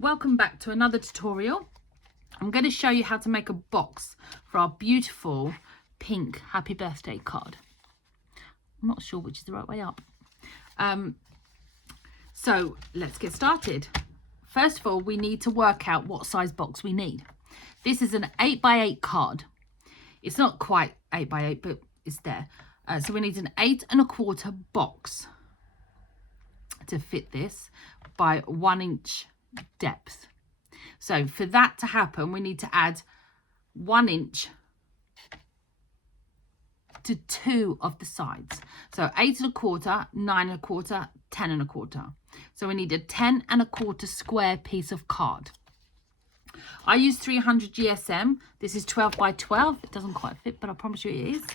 Welcome back to another tutorial. I'm going to show you how to make a box for our beautiful pink happy birthday card. I'm not sure which is the right way up. So let's get started. First of all, we need to work out what size box we need. This is an 8x8 card. It's not quite 8x8, but it's there. So we need an 8 1/4 box to fit this by 1 inch depth. So for that to happen, we need to add 1 inch to 2 of the sides. So 8 1/4, 9 1/4, 10 1/4. So we need a 10 1/4 square piece of card. I use 300 GSM. This is 12 by 12. It doesn't quite fit, but I promise you it is.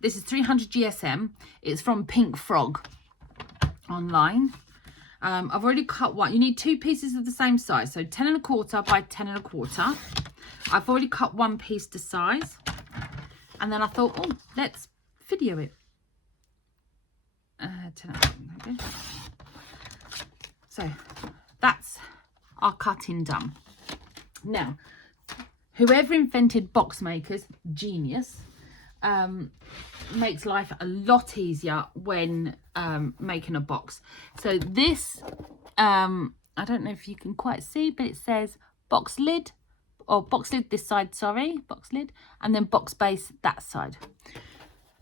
This is 300 GSM. It's from Pink Frog online. I've already cut one. You need 2 pieces of the same size. So 10 1/4 by 10 1/4. I've already cut one piece to size. And then I thought, oh, let's video it. 10 1/4, okay. So that's our cutting done. Now, whoever invented box makers, genius, makes life a lot easier when making a box. So this, I don't know if you can quite see, but it says box lid, or box lid this side, sorry, box lid, and then box base that side.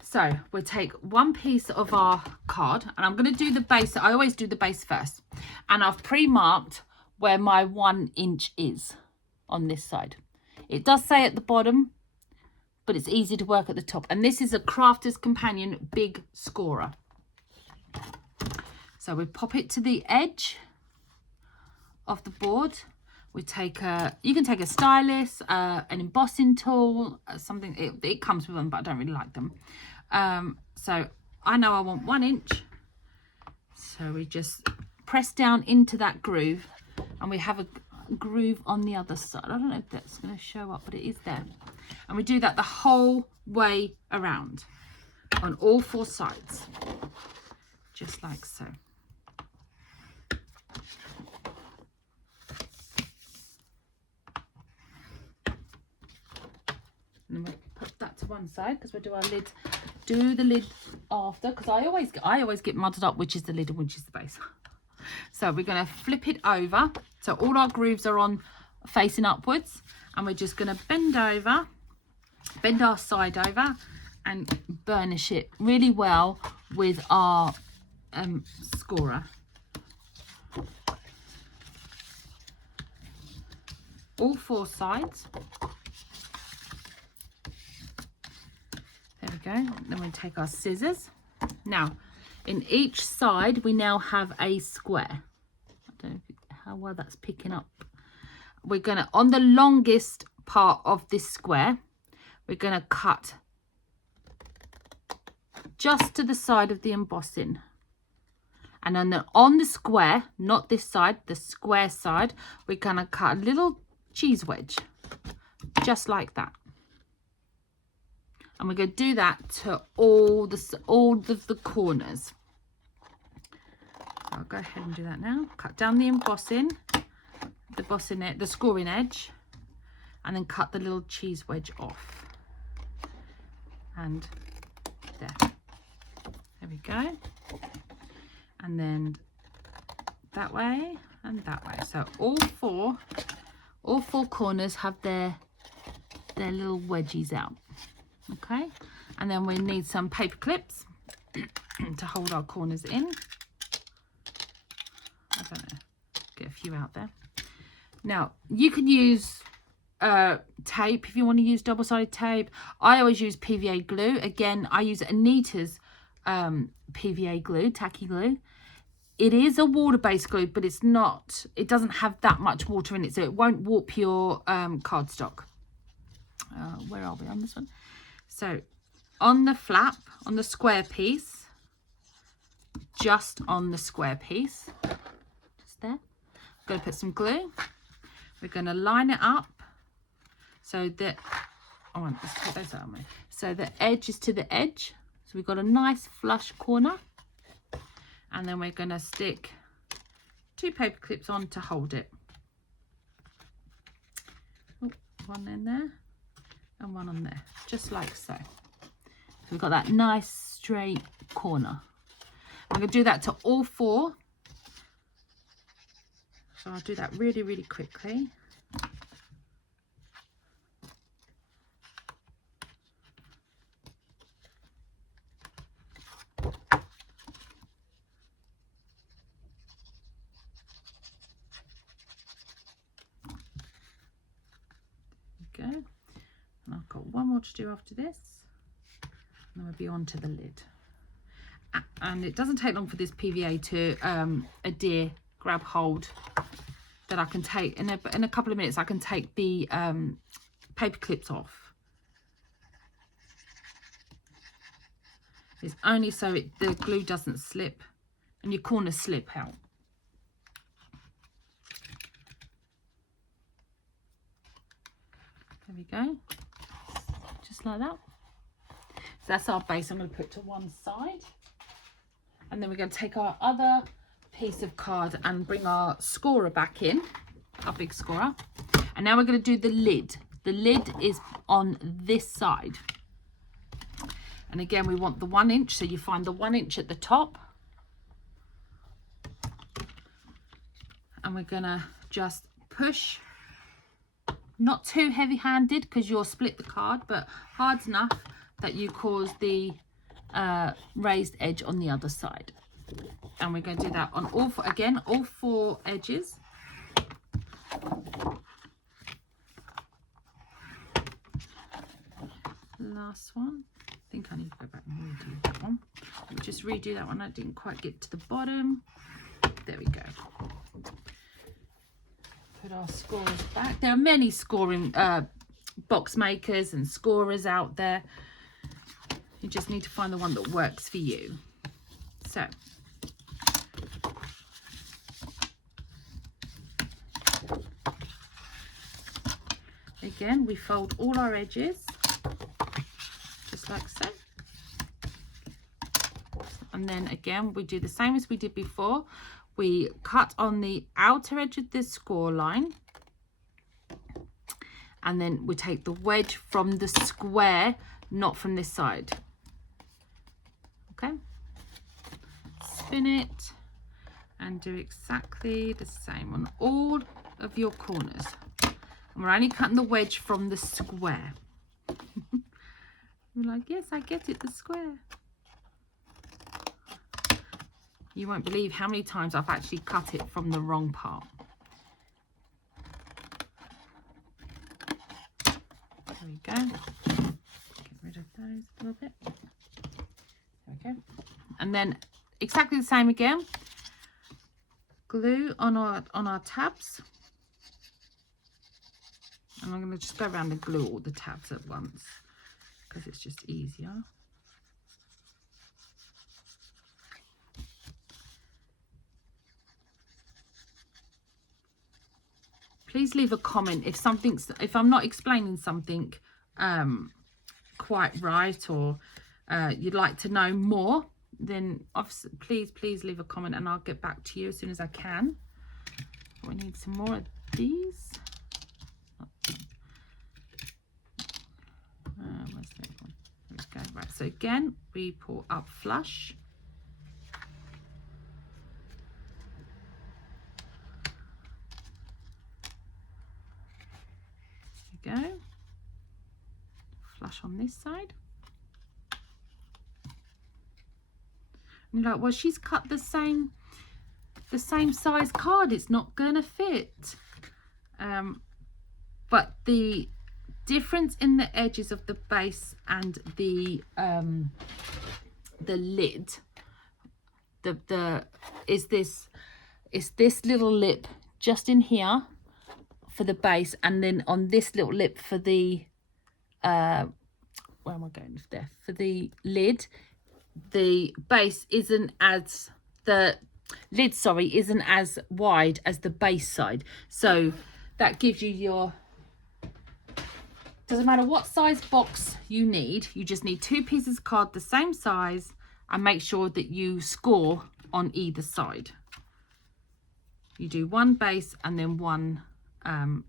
So we'll take one piece of our card, and I'm going to do the base. I always do the base first, and I've pre-marked where my 1 inch is on this side. It does say at the bottom, but it's easy to work at the top. And this is a Crafter's Companion Big Scorer. So we pop it to the edge of the board. We take you can take a stylus, an embossing tool, something. It comes with them, but I don't really like them. So I know I want 1 inch. So we just press down into that groove, and we have a groove on the other side. I don't know if that's going to show up, but it is there. And we do that the whole way around on all 4 sides, just like so. And then we'll put that to one side because we'll do our lid. Do the lid after, because I always get muddled up which is the lid and which is the base. So we're going to flip it over. So all our grooves are on facing upwards, and we're just going to bend our side over and burnish it really well with our scorer. All 4 sides. There we go. Then we take our scissors. Now, in each side, we now have a square. I don't know how well that's picking up. We're going to, on the longest part of this square, we're going to cut just to the side of the embossing. And then on the square, not this side, the square side, we're going to cut a little cheese wedge, just like that. And we're going to do that to all of the corners. I'll go ahead and do that now. Cut down the embossing, the scoring edge, and then cut the little cheese wedge off. And there we go. And then that way and that way. So all four corners have their little wedgies out. Okay, and then we need some paper clips to hold our corners in. I don't know, get a few out there. Now you can use tape if you want to use double-sided tape. I always use PVA glue. Again, I use Anita's PVA glue, tacky glue. It is a water-based glue, but it's not. It doesn't have that much water in it, so it won't warp your cardstock. Where are we on this one? So on the flap, on the square piece, just on the square piece, just there, I'm going to put some glue. We're going to line it up so that, let's put those out of my, so the edge is to the edge. So we've got a nice flush corner. And then we're going to stick 2 paper clips on to hold it. one in there and one on there, just like so. So we've got that nice straight corner. I'm going to do that to all 4. So I'll do that really, really quickly. Go, and I've got one more to do after this, and then we'll be on to the lid. And it doesn't take long for this PVA to adhere, grab hold, that I can take in a couple of minutes. I can take the paper clips off. It's only so the glue doesn't slip and your corners slip out. There we go, just like that. So that's our base. I'm going to put to one side, and then we're going to take our other piece of card and bring our scorer back in, our big scorer. And now we're going to do the lid. The lid is on this side, and again we want the 1 inch, so you find the 1 inch at the top, and we're going to just push. Not too heavy-handed because you'll split the card, but hard enough that you cause the raised edge on the other side. And we're going to do that on all 4 edges. Last one. I think I need to go back and redo that one. Let me just redo that one. I didn't quite get to the bottom. There we go. Put our scorers back. There are many scoring box makers and scorers out there. You just need to find the one that works for you. So again, we fold all our edges just like so, and then again we do the same as we did before. We cut on the outer edge of this score line, and then we take the wedge from the square, not from this side. Okay, spin it and do exactly the same on all of your corners. And we're only cutting the wedge from the square. You're like, yes, I get it, the square. You won't believe how many times I've actually cut it from the wrong part. There we go. Get rid of those a little bit. There we go. And then exactly the same again. Glue on our tabs. And I'm going to just go around and glue all the tabs at once because it's just easier. Please leave a comment if I'm not explaining something quite right, or you'd like to know more, then please leave a comment and I'll get back to you as soon as I can. We need some more of these. Where's the other one? There we go. Right, so again we pull up flush. Go flush on this side, and you're like, well, she's cut the same size card, it's not gonna fit. But the difference in the edges of the base and the lid, is this little lip just in here for the base, and then on this little lip for the where am I going there, for the lid. The base isn't as the lid, sorry, isn't as wide as the base side, so that gives you your, doesn't matter what size box you need, you just need 2 pieces of card the same size, and make sure that you score on either side. You do one base and then one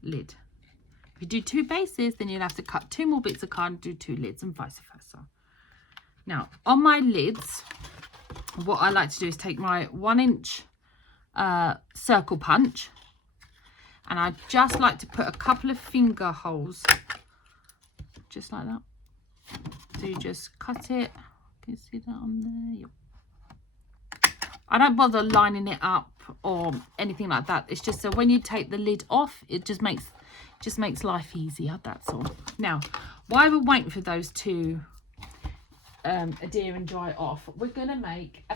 lid. you do 2 bases, then you'll have to cut 2 more bits of card and do 2 lids and vice versa. Now, on my lids, what I like to do is take my 1-inch circle punch, and I just like to put a couple of finger holes, just like that. So you just cut it. Can you see that on there? Yep. I don't bother lining it up or anything like that. It's just so when you take the lid off, it just makes life easier, that's all. Now, while we're waiting for those to adhere and dry off, we're going to make a